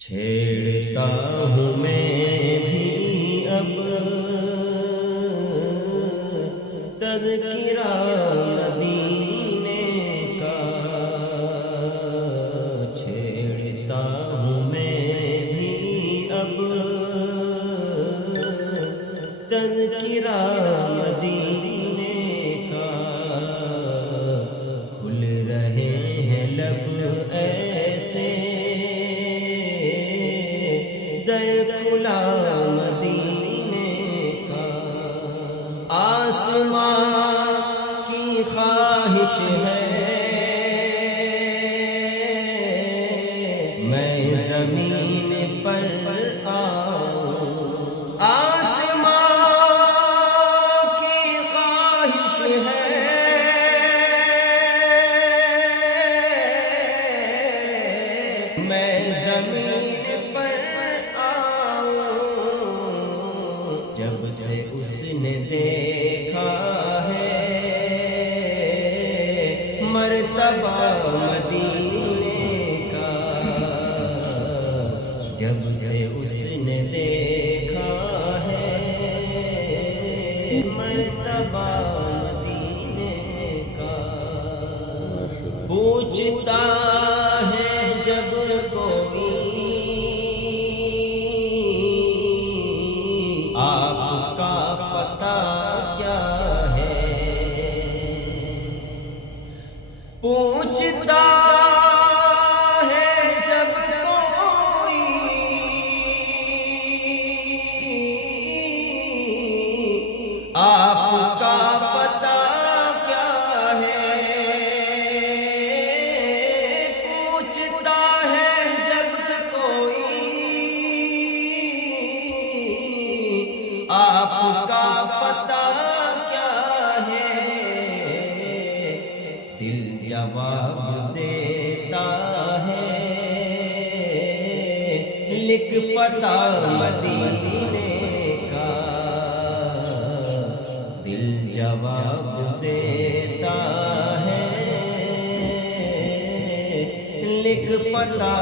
چھیڑتا ہوں میں بھی اب تذکرہ مدینے کا، چھیڑتا ہوں میں بھی اب تذکرہ مدینے کا، کھل رہے ہیں لب ایسے در کھلا مدینے کا، آسمان کی خواہش ہے میں زمین پر آؤں، آسمان کی خواہش ہے میں زمین پر جب سے اس نے دیکھا ہے مرتبہ مدینے کا، جب سے اس نے دیکھا ہے مرتبہ مدینے کا، پوچھتا ہے جب کوئی آپ کا پتہ کیا ہے، پوچھتا ہے جب کوئی آپ کا پتہ کیا ہے، پوچھتا ہے جب کوئی آپ کا پتہ کیا ہے، دل جواب دیتا ہے لکھ پتہ مدینے کا، دل جواب دیتا ہے لکھ پتہ